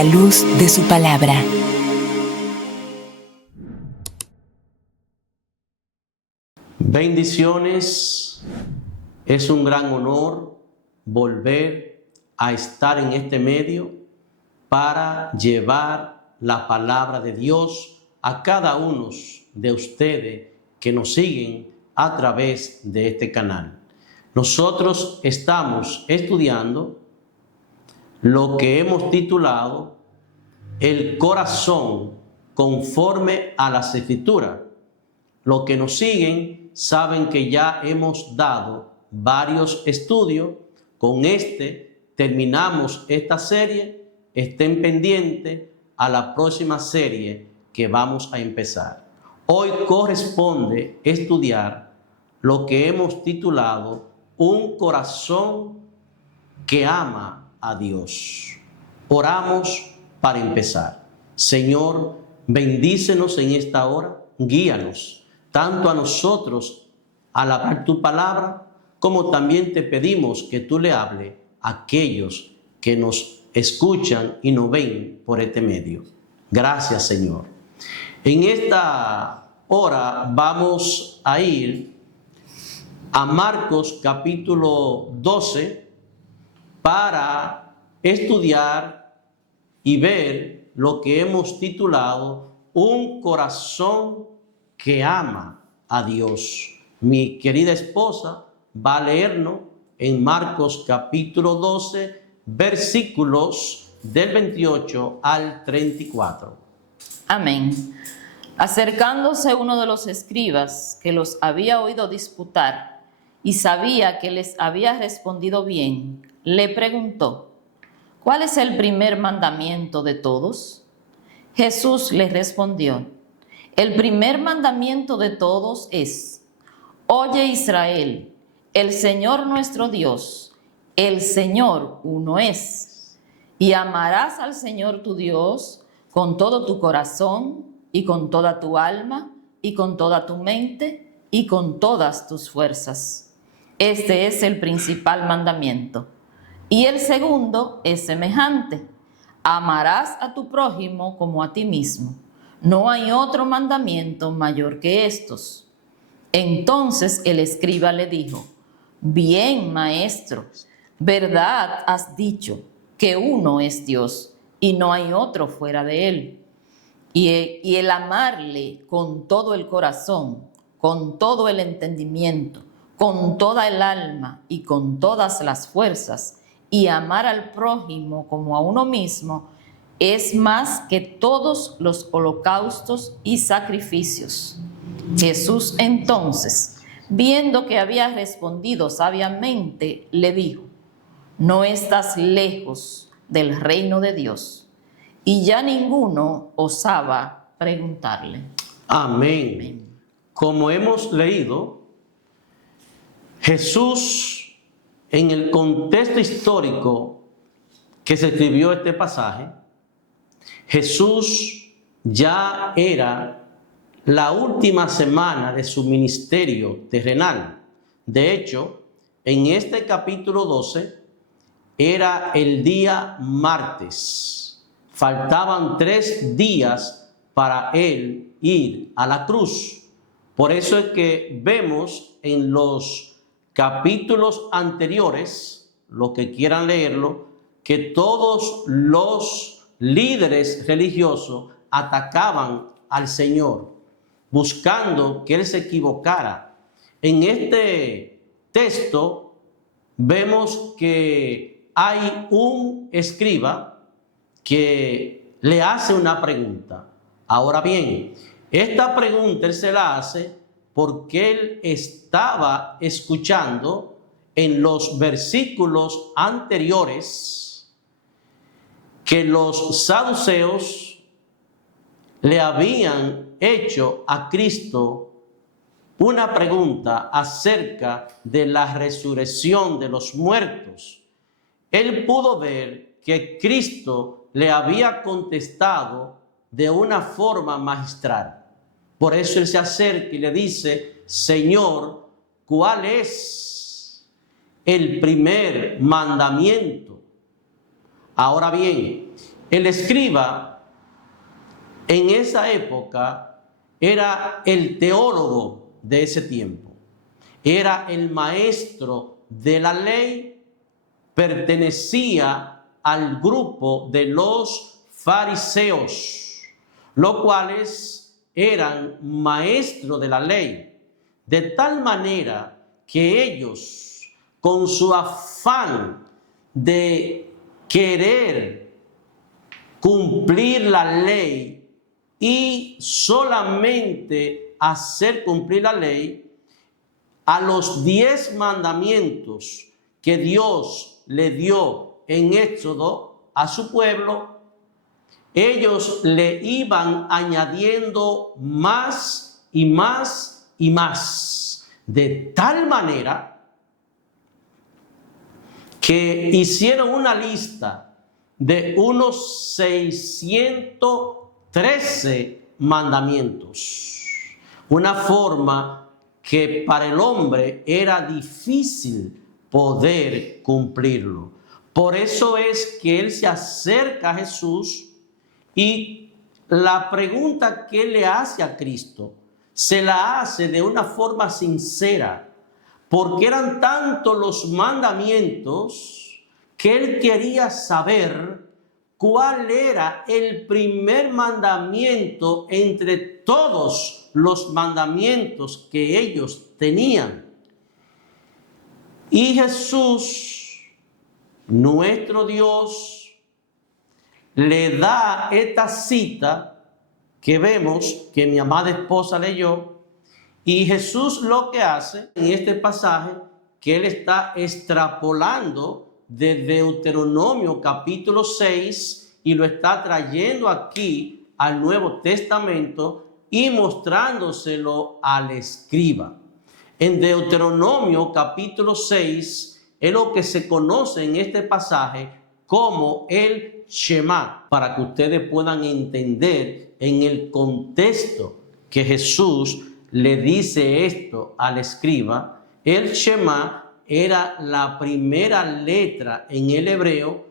la luz de su palabra. Bendiciones, es un gran honor volver a estar en este medio para llevar la palabra de Dios a cada uno de ustedes que nos siguen a través de este canal. Nosotros estamos estudiando lo que hemos titulado El corazón conforme a las Escrituras. Los que nos siguen saben que ya hemos dado varios estudios. Con este terminamos esta serie. Estén pendientes a la próxima serie que vamos a empezar. Hoy corresponde estudiar lo que hemos titulado Un corazón que ama a Dios. Oramos para empezar. Señor, bendícenos en esta hora, guíanos tanto a nosotros al hablar tu palabra, como también te pedimos que tú le hables a aquellos que nos escuchan y nos ven por este medio. Gracias, Señor. En esta hora vamos a ir a Marcos capítulo 12 para estudiar y ver lo que hemos titulado Un corazón que ama a Dios. Mi querida esposa va a leernos en Marcos capítulo 12, versículos del 28 al 34. Amén. Acercándose uno de los escribas que los había oído disputar y sabía que les había respondido bien, le preguntó: ¿cuál es el primer mandamiento de todos? Jesús le respondió: el primer mandamiento de todos es: oye Israel, el Señor nuestro Dios, el Señor uno es. Y amarás al Señor tu Dios con todo tu corazón y con toda tu alma y con toda tu mente y con todas tus fuerzas. Este es el principal mandamiento. Y el segundo es semejante: amarás a tu prójimo como a ti mismo. No hay otro mandamiento mayor que estos. Entonces el escriba le dijo: bien, maestro, verdad has dicho, que uno es Dios y no hay otro fuera de él. Y el amarle con todo el corazón, con todo el entendimiento, con toda el alma y con todas las fuerzas, y amar al prójimo como a uno mismo, es más que todos los holocaustos y sacrificios. Jesús entonces, viendo que había respondido sabiamente, le dijo: no estás lejos del reino de Dios. Y ya ninguno osaba preguntarle. Amén. Amén. Como hemos leído, Jesús, en el contexto histórico que se escribió este pasaje, Jesús ya era la última semana de su ministerio terrenal. De hecho, en este capítulo 12 era el día martes. Faltaban 3 días para él ir a la cruz. Por eso es que vemos en los capítulos anteriores, los que quieran leerlo, que todos los líderes religiosos atacaban al Señor, buscando que él se equivocara. En este texto vemos que hay un escriba que le hace una pregunta. Ahora bien, esta pregunta él se la hace porque él estaba escuchando en los versículos anteriores que los saduceos le habían hecho a Cristo una pregunta acerca de la resurrección de los muertos. Él pudo ver que Cristo le había contestado de una forma magistral. Por eso él se acerca y le dice: Señor, ¿cuál es el primer mandamiento? Ahora bien, El escriba en esa época era el teólogo de ese tiempo, era el maestro de la ley, pertenecía al grupo de los fariseos, los cuales eran maestros de la ley, de tal manera que ellos, con su afán de querer cumplir la ley y solamente hacer cumplir la ley, a los 10 mandamientos que Dios le dio en Éxodo a su pueblo, ellos le iban añadiendo más y más y más, de tal manera que hicieron una lista de unos 613 mandamientos, una forma que para el hombre era difícil poder cumplirlo. Por eso es que él se acerca a Jesús y la pregunta que le hace a Cristo se la hace de una forma sincera, porque eran tantos los mandamientos que él quería saber cuál era el primer mandamiento entre todos los mandamientos que ellos tenían. Y Jesús, nuestro Dios, le da esta cita que vemos que mi amada esposa leyó, y Jesús lo que hace en este pasaje, que él está extrapolando de Deuteronomio capítulo 6 y lo está trayendo aquí al Nuevo Testamento y mostrándoselo al escriba. En Deuteronomio capítulo 6 es lo que se conoce en este pasaje como el Shema, para que ustedes puedan entender en el contexto que Jesús le dice esto al escriba. El Shema era la primera letra en el hebreo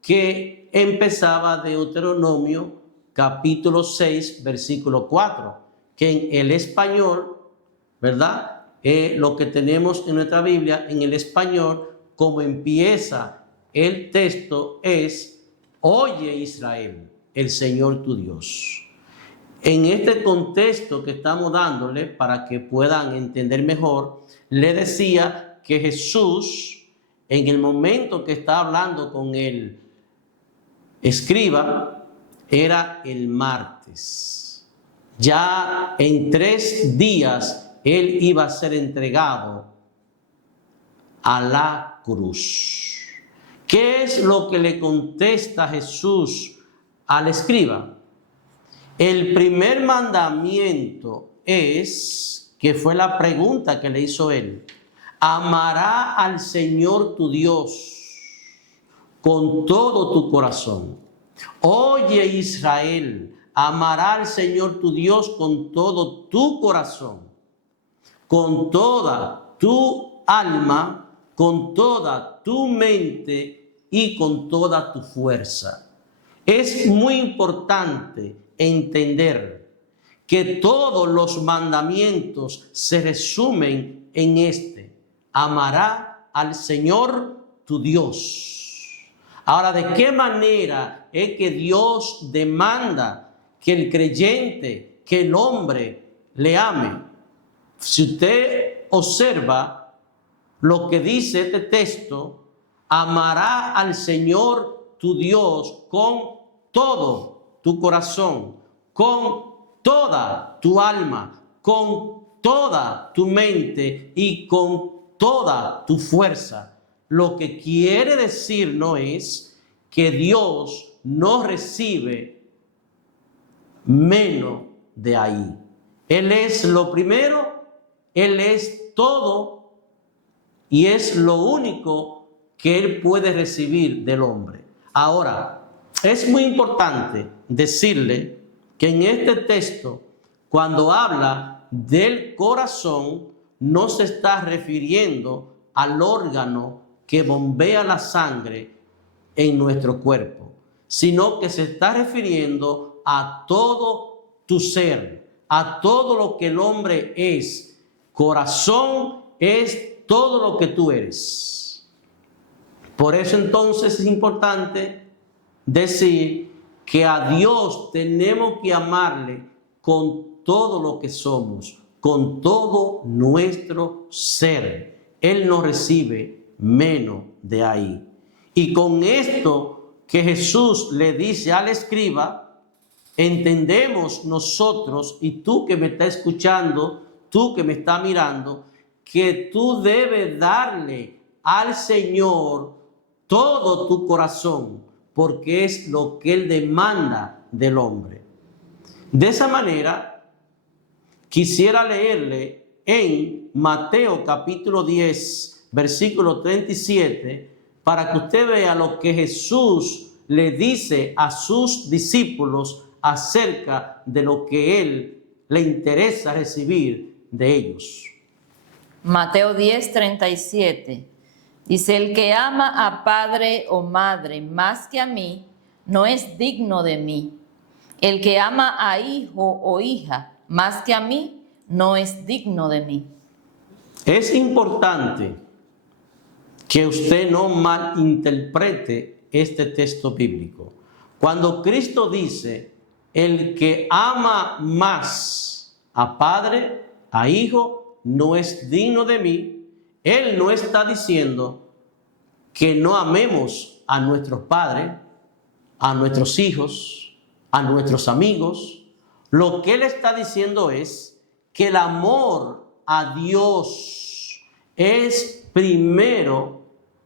que empezaba Deuteronomio capítulo 6, versículo 4, que en el español, ¿verdad? Lo que tenemos en nuestra Biblia, en el español, como empieza el texto es: oye Israel, el Señor tu Dios. En este contexto que estamos dándole para que puedan entender mejor, le decía que Jesús, en el momento que está hablando con el escriba, era el martes. Ya en 3 días él iba a ser entregado a la cruz. ¿Qué es lo que le contesta Jesús al escriba? El primer mandamiento es, que fue la pregunta que le hizo él: amará al Señor tu Dios con todo tu corazón. Oye Israel, amará al Señor tu Dios con todo tu corazón, con toda tu alma, con toda tu mente y con toda tu fuerza. Es muy importante entender que todos los mandamientos se resumen en este: amará al Señor tu Dios. Ahora, ¿de qué manera es que Dios demanda que el creyente, que el hombre le ame? Si usted observa lo que dice este texto: amará al Señor tu Dios con todo tu corazón, con toda tu alma, con toda tu mente y con toda tu fuerza. Lo que quiere decir no es que Dios no recibe menos de ahí. Él es lo primero, Él es todo y es lo único que Él puede recibir del hombre. Ahora, es muy importante decirle que en este texto, cuando habla del corazón, no se está refiriendo al órgano que bombea la sangre en nuestro cuerpo, sino que se está refiriendo a todo tu ser, a todo lo que el hombre es. Corazón es todo lo que tú eres. Por eso entonces es importante decir que a Dios tenemos que amarle con todo lo que somos, con todo nuestro ser. Él no recibe menos de ahí. Y con esto que Jesús le dice al escriba, entendemos nosotros, y tú que me estás escuchando, tú que me estás mirando, que tú debes darle al Señor todo tu corazón, porque es lo que Él demanda del hombre. De esa manera, quisiera leerle en Mateo capítulo 10, versículo 37, para que usted vea lo que Jesús le dice a sus discípulos acerca de lo que Él le interesa recibir de ellos. Mateo 10, 37. Dice, el que ama a padre o madre más que a mí, no es digno de mí. El que ama a hijo o hija más que a mí, no es digno de mí. Es importante que usted no malinterprete este texto bíblico. Cuando Cristo dice, el que ama más a padre, a hijo, no es digno de mí, Él no está diciendo que no amemos a nuestros padres, a nuestros hijos, a nuestros amigos. Lo que Él está diciendo es que el amor a Dios es primero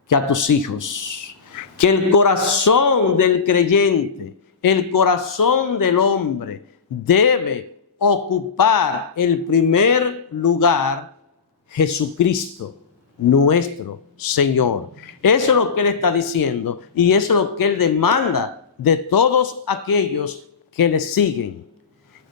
que a tus hijos. Que el corazón del creyente, el corazón del hombre debe ocupar el primer lugar, Jesucristo, nuestro Señor. Eso es lo que Él está diciendo y eso es lo que Él demanda de todos aquellos que le siguen.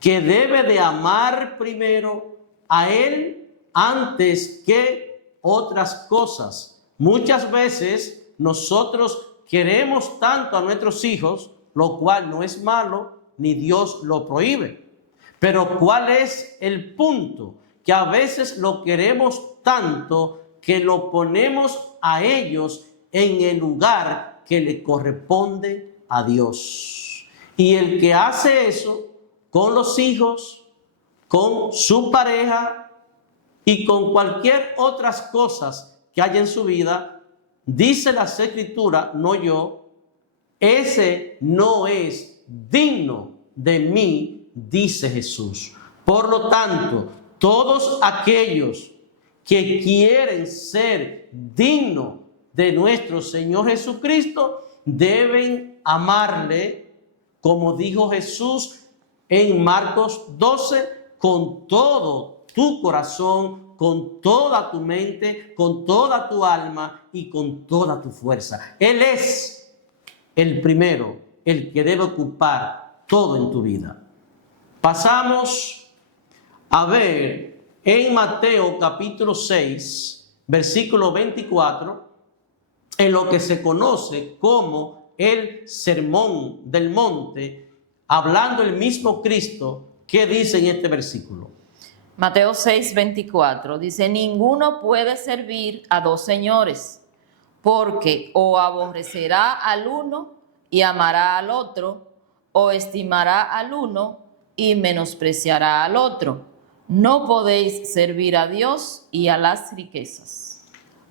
Que debe de amar primero a Él antes que otras cosas. Muchas veces nosotros queremos tanto a nuestros hijos, lo cual no es malo, ni Dios lo prohíbe. Pero ¿cuál es el punto? Que a veces lo queremos tanto que lo ponemos a ellos en el lugar que le corresponde a Dios. Y el que hace eso con los hijos, con su pareja y con cualquier otras cosas que haya en su vida, dice la Escritura, no yo, ese no es digno de mí, dice Jesús. Por lo tanto, todos aquellos que quieren ser dignos de nuestro Señor Jesucristo deben amarle, como dijo Jesús en Marcos 12, con todo tu corazón, con toda tu mente, con toda tu alma y con toda tu fuerza. Él es el primero, el que debe ocupar todo en tu vida. Pasamos a ver en Mateo capítulo 6, versículo 24, en lo que se conoce como el Sermón del Monte, hablando el mismo Cristo. ¿Qué dice en este versículo? Mateo 6, 24 dice, ninguno puede servir a dos señores, porque o aborrecerá al uno y amará al otro, o estimará al uno y menospreciará al otro. No podéis servir a Dios y a las riquezas.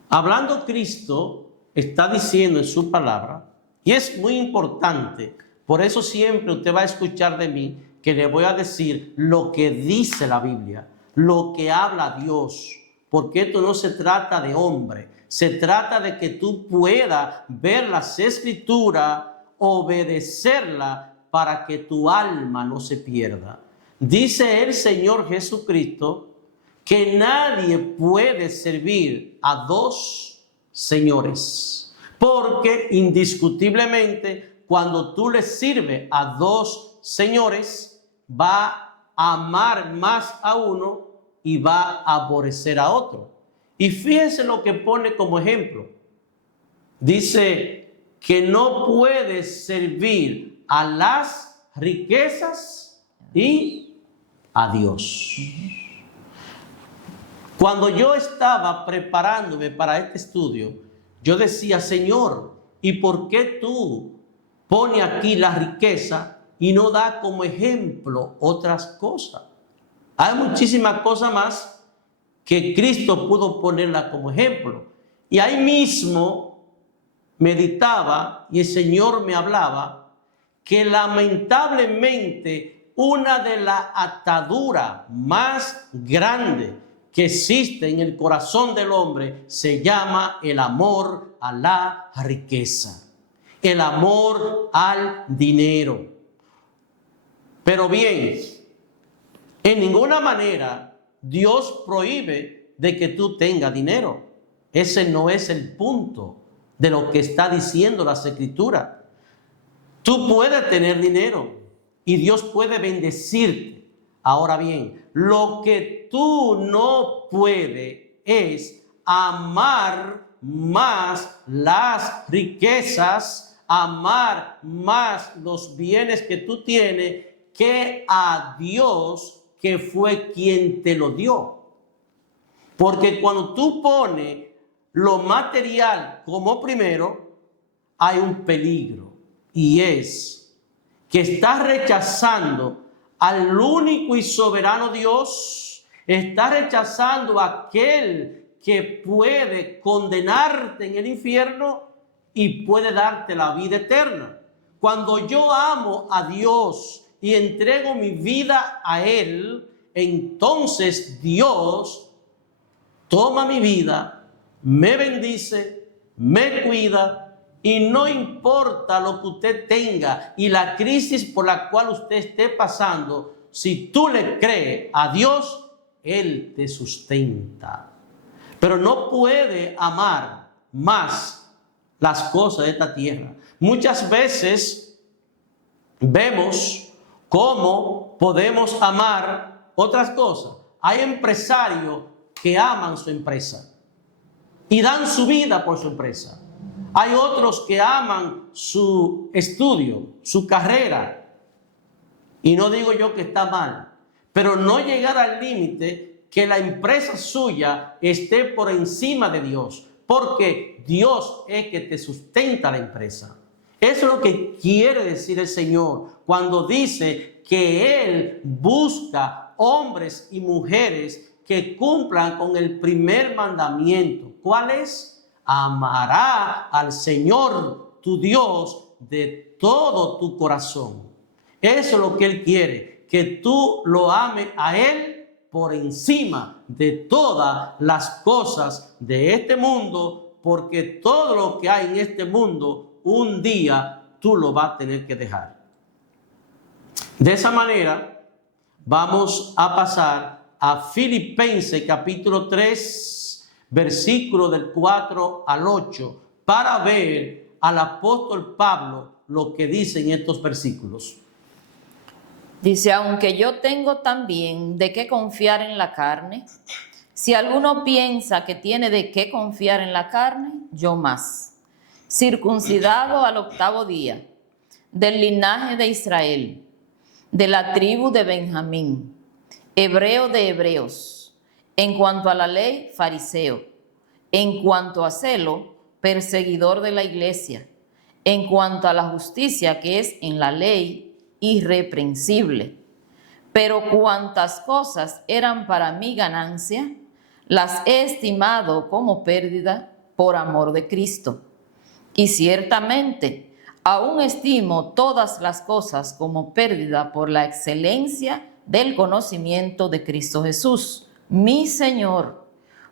Hablando Cristo, está diciendo en su palabra, y es muy importante, por eso siempre usted va a escuchar de mí, que le voy a decir lo que dice la Biblia, lo que habla Dios, porque esto no se trata de hombre, se trata de que tú puedas ver las Escrituras, obedecerla para que tu alma no se pierda. Dice el Señor Jesucristo que nadie puede servir a dos señores, porque indiscutiblemente cuando tú le sirves a dos señores, va a amar más a uno y va a aborrecer a otro. Y fíjense lo que pone como ejemplo. Dice que no puedes servir a las riquezas y a Dios. Cuando yo estaba preparándome para este estudio, yo decía, Señor, ¿y por qué tú pones aquí la riqueza y no da como ejemplo otras cosas? Hay muchísimas cosas más que Cristo pudo ponerla como ejemplo. Y ahí mismo meditaba y el Señor me hablaba que lamentablemente una de las ataduras más grandes que existe en el corazón del hombre se llama el amor a la riqueza, el amor al dinero. Pero bien, en ninguna manera Dios prohíbe de que tú tengas dinero. Ese no es el punto de lo que está diciendo las Escrituras. Tú puedes tener dinero y Dios puede bendecirte. Ahora bien, lo que tú no puedes es amar más las riquezas, amar más los bienes que tú tienes que a Dios, que fue quien te lo dio. Porque cuando tú pones lo material como primero, hay un peligro, y es que estás rechazando al único y soberano Dios, estás rechazando a aquel que puede condenarte en el infierno y puede darte la vida eterna. Cuando yo amo a Dios y entrego mi vida a Él, entonces Dios toma mi vida, me bendice, me cuida, y no importa lo que usted tenga y la crisis por la cual usted esté pasando, si tú le crees a Dios, Él te sustenta. Pero no puede amar más las cosas de esta tierra. Muchas veces vemos cómo podemos amar otras cosas. Hay empresarios que aman su empresa y dan su vida por su empresa. Hay otros que aman su estudio, su carrera. Y no digo yo que está mal, pero no llegar al límite que la empresa suya esté por encima de Dios, porque Dios es que te sustenta la empresa. Eso es lo que quiere decir el Señor cuando dice que Él busca hombres y mujeres que cumplan con el primer mandamiento. ¿Cuál es? Amará al Señor tu Dios de todo tu corazón. Eso es lo que Él quiere, que tú lo ames a Él por encima de todas las cosas de este mundo, porque todo lo que hay en este mundo, un día tú lo vas a tener que dejar. De esa manera, vamos a pasar a Filipenses capítulo 3, versículo del 4 al 8, para ver al apóstol Pablo lo que dice en estos versículos. Dice, aunque yo tengo también de qué confiar en la carne, si alguno piensa que tiene de qué confiar en la carne, yo más. Circuncidado al 8º día, del linaje de Israel, de la tribu de Benjamín, hebreo de hebreos, en cuanto a la ley, fariseo, en cuanto a celo, perseguidor de la iglesia, en cuanto a la justicia que es en la ley, irreprensible. Pero cuantas cosas eran para mi ganancia, las he estimado como pérdida por amor de Cristo. Y ciertamente, aún estimo todas las cosas como pérdida por la excelencia del conocimiento de Cristo Jesús, mi Señor,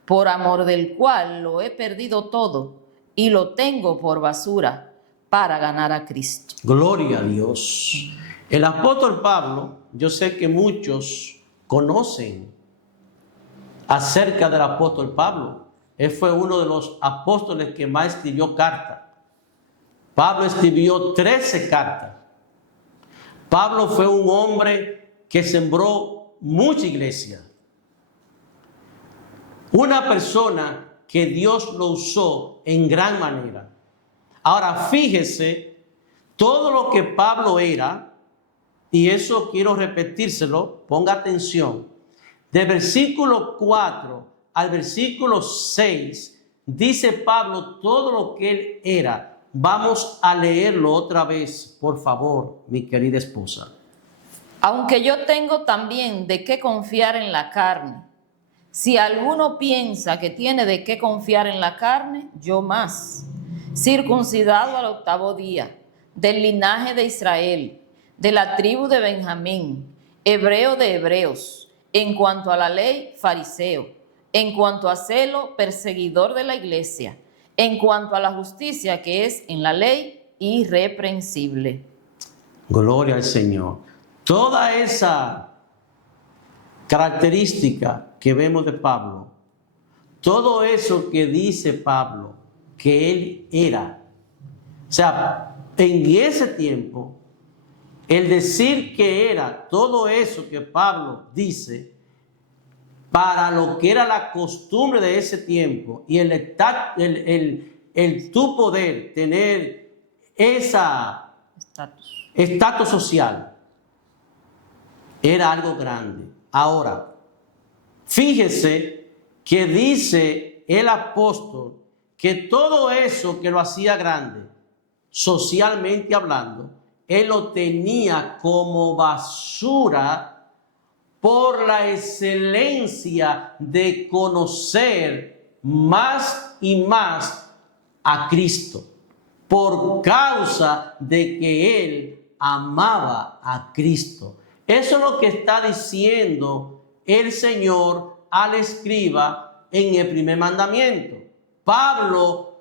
por amor del cual lo he perdido todo y lo tengo por basura para ganar a Cristo. Gloria a Dios. El apóstol Pablo, yo sé que muchos conocen acerca del apóstol Pablo. Él fue uno de los apóstoles que más escribió cartas. Pablo escribió 13 cartas. Pablo fue un hombre que sembró mucha iglesia. Una persona que Dios lo usó en gran manera. Ahora fíjese todo lo que Pablo era, y eso quiero repetírselo, ponga atención. De versículo 4 al versículo 6 dice Pablo todo lo que él era. Vamos a leerlo otra vez, por favor, mi querida esposa. Aunque yo tengo también de qué confiar en la carne. Si alguno piensa que tiene de qué confiar en la carne, yo más. Circuncidado al 8º día, del linaje de Israel, de la tribu de Benjamín, hebreo de hebreos, en cuanto a la ley, fariseo, en cuanto a celo, perseguidor de la iglesia, en cuanto a la justicia que es en la ley, irreprensible. Gloria al Señor. Toda esa característica que vemos de Pablo, todo eso que dice Pablo que él era, o sea, en ese tiempo, el decir que era todo eso que Pablo dice, para lo que era la costumbre de ese tiempo y el tu poder tener esa estatus social, era algo grande. Ahora, fíjese que dice el apóstol que todo eso que lo hacía grande, socialmente hablando, él lo tenía como basura por la excelencia de conocer más y más a Cristo, por causa de que él amaba a Cristo. Eso es lo que está diciendo el Señor al escriba en el primer mandamiento. Pablo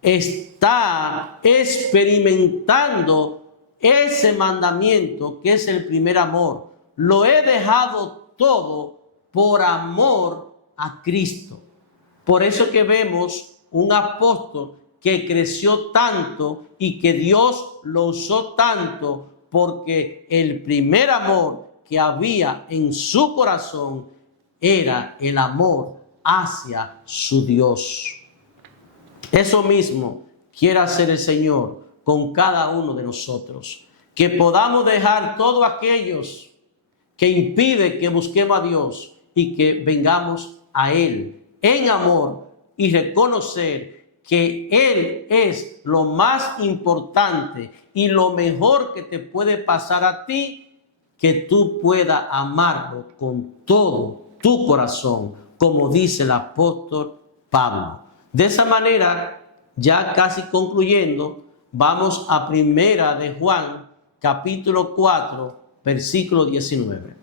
está experimentando ese mandamiento que es el primer amor. Lo he dejado todo por amor a Cristo. Por eso que vemos un apóstol que creció tanto y que Dios lo usó tanto, porque el primer amor que había en su corazón era el amor hacia su Dios. Eso mismo quiere hacer el Señor con cada uno de nosotros, que podamos dejar todos aquellos que impide que busquemos a Dios y que vengamos a Él en amor y reconocer que Él es lo más importante y lo mejor que te puede pasar a ti, que tú puedas amarlo con todo tu corazón, como dice el apóstol Pablo. De esa manera, ya casi concluyendo, vamos a Primera de Juan, capítulo 4, versículo 19.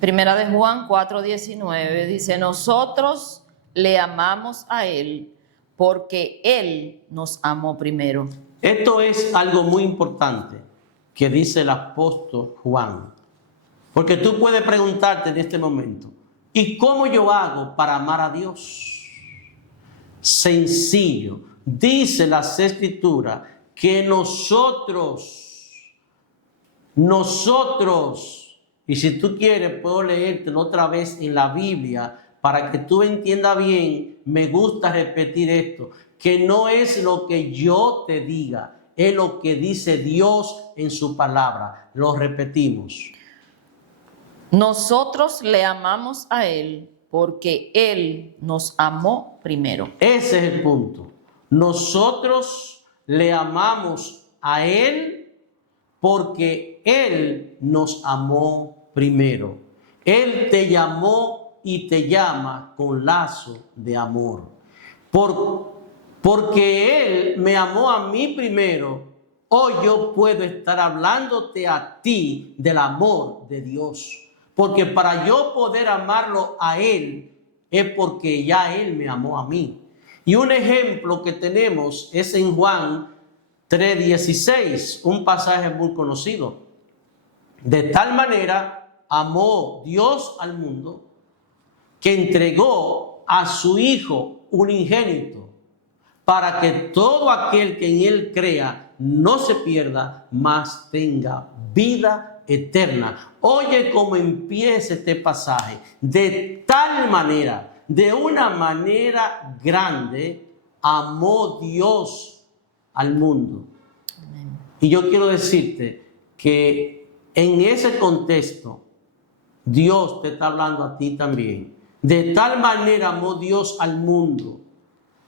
Primera de Juan 4:19 dice: nosotros le amamos a Él porque Él nos amó primero. Esto es algo muy importante que dice el apóstol Juan, porque tú puedes preguntarte en este momento: ¿y cómo yo hago para amar a Dios? Sencillo. Dice las Escrituras que nosotros, y si tú quieres puedo leértelo otra vez en la Biblia para que tú entiendas bien. Me gusta repetir esto, que no es lo que yo te diga, es lo que dice Dios en su palabra. Lo repetimos. Nosotros le amamos a Él porque Él nos amó primero. Ese es el punto. Nosotros le amamos a Él porque Él nos amó primero. Él te llamó y te llama con lazo de amor. Porque Él me amó a mí primero, hoy yo puedo estar hablándote a ti del amor de Dios. Porque para yo poder amarlo a Él, es porque ya Él me amó a mí. Y un ejemplo que tenemos es en Juan 3:16, un pasaje muy conocido. De tal manera amó Dios al mundo que entregó a su Hijo unigénito, para que todo aquel que en Él crea no se pierda, mas tenga vida eterna. Oye cómo empieza este pasaje. De tal manera, de una manera grande, amó Dios al mundo. Y yo quiero decirte que en ese contexto Dios te está hablando a ti también. De tal manera amó Dios al mundo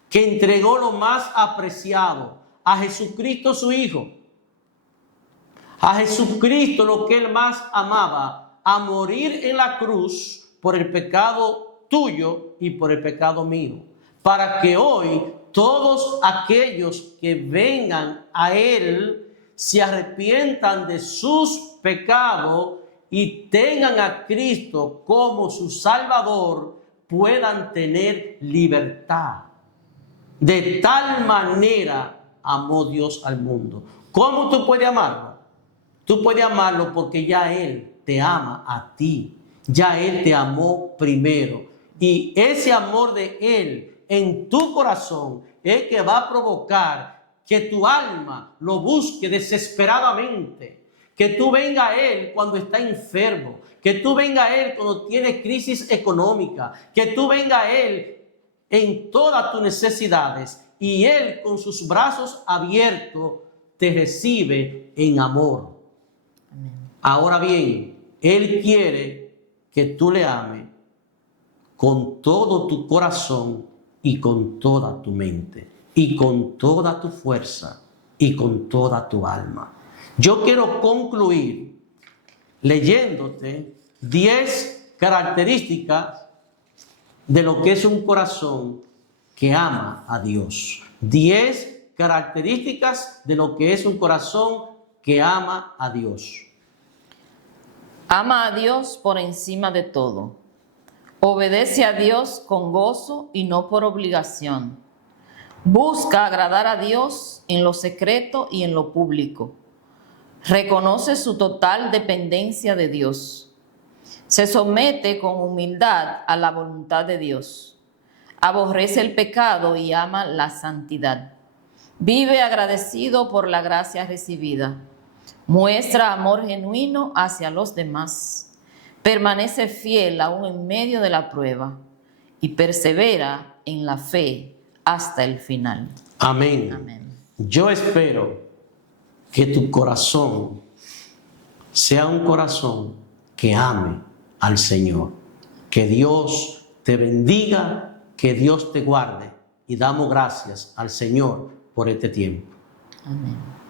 que entregó lo más apreciado, a Jesucristo su Hijo. A Jesucristo, lo que Él más amaba, a morir en la cruz por el pecado tuyo y por el pecado mío. Para que hoy todos aquellos que vengan a Él se arrepientan de sus pecados y tengan a Cristo como su Salvador, puedan tener libertad. De tal manera amó Dios al mundo. ¿Cómo tú puedes amarlo? Tú puedes amarlo porque ya Él te ama a ti. Ya Él te amó primero. Y ese amor de Él en tu corazón es que va a provocar que tu alma lo busque desesperadamente. Que tú venga a Él cuando está enfermo. Que tú venga a Él cuando tiene crisis económica. Que tú venga a Él en todas tus necesidades. Y Él con sus brazos abiertos te recibe en amor. Amén. Ahora bien, Él quiere que tú le ames con todo tu corazón y con toda tu mente y con toda tu fuerza y con toda tu alma. Yo quiero concluir leyéndote 10 características de lo que es un corazón que ama a Dios. 10 características de lo que es un corazón que ama a Dios. Ama a Dios por encima de todo. Obedece a Dios con gozo y no por obligación. Busca agradar a Dios en lo secreto y en lo público. Reconoce su total dependencia de Dios. Se somete con humildad a la voluntad de Dios. Aborrece el pecado y ama la santidad. Vive agradecido por la gracia recibida. Muestra amor genuino hacia los demás. Permanece fiel aún en medio de la prueba y persevera en la fe hasta el final. Amén. Amén. Yo espero que tu corazón sea un corazón que ame al Señor. Que Dios te bendiga, que Dios te guarde y damos gracias al Señor por este tiempo. Amén.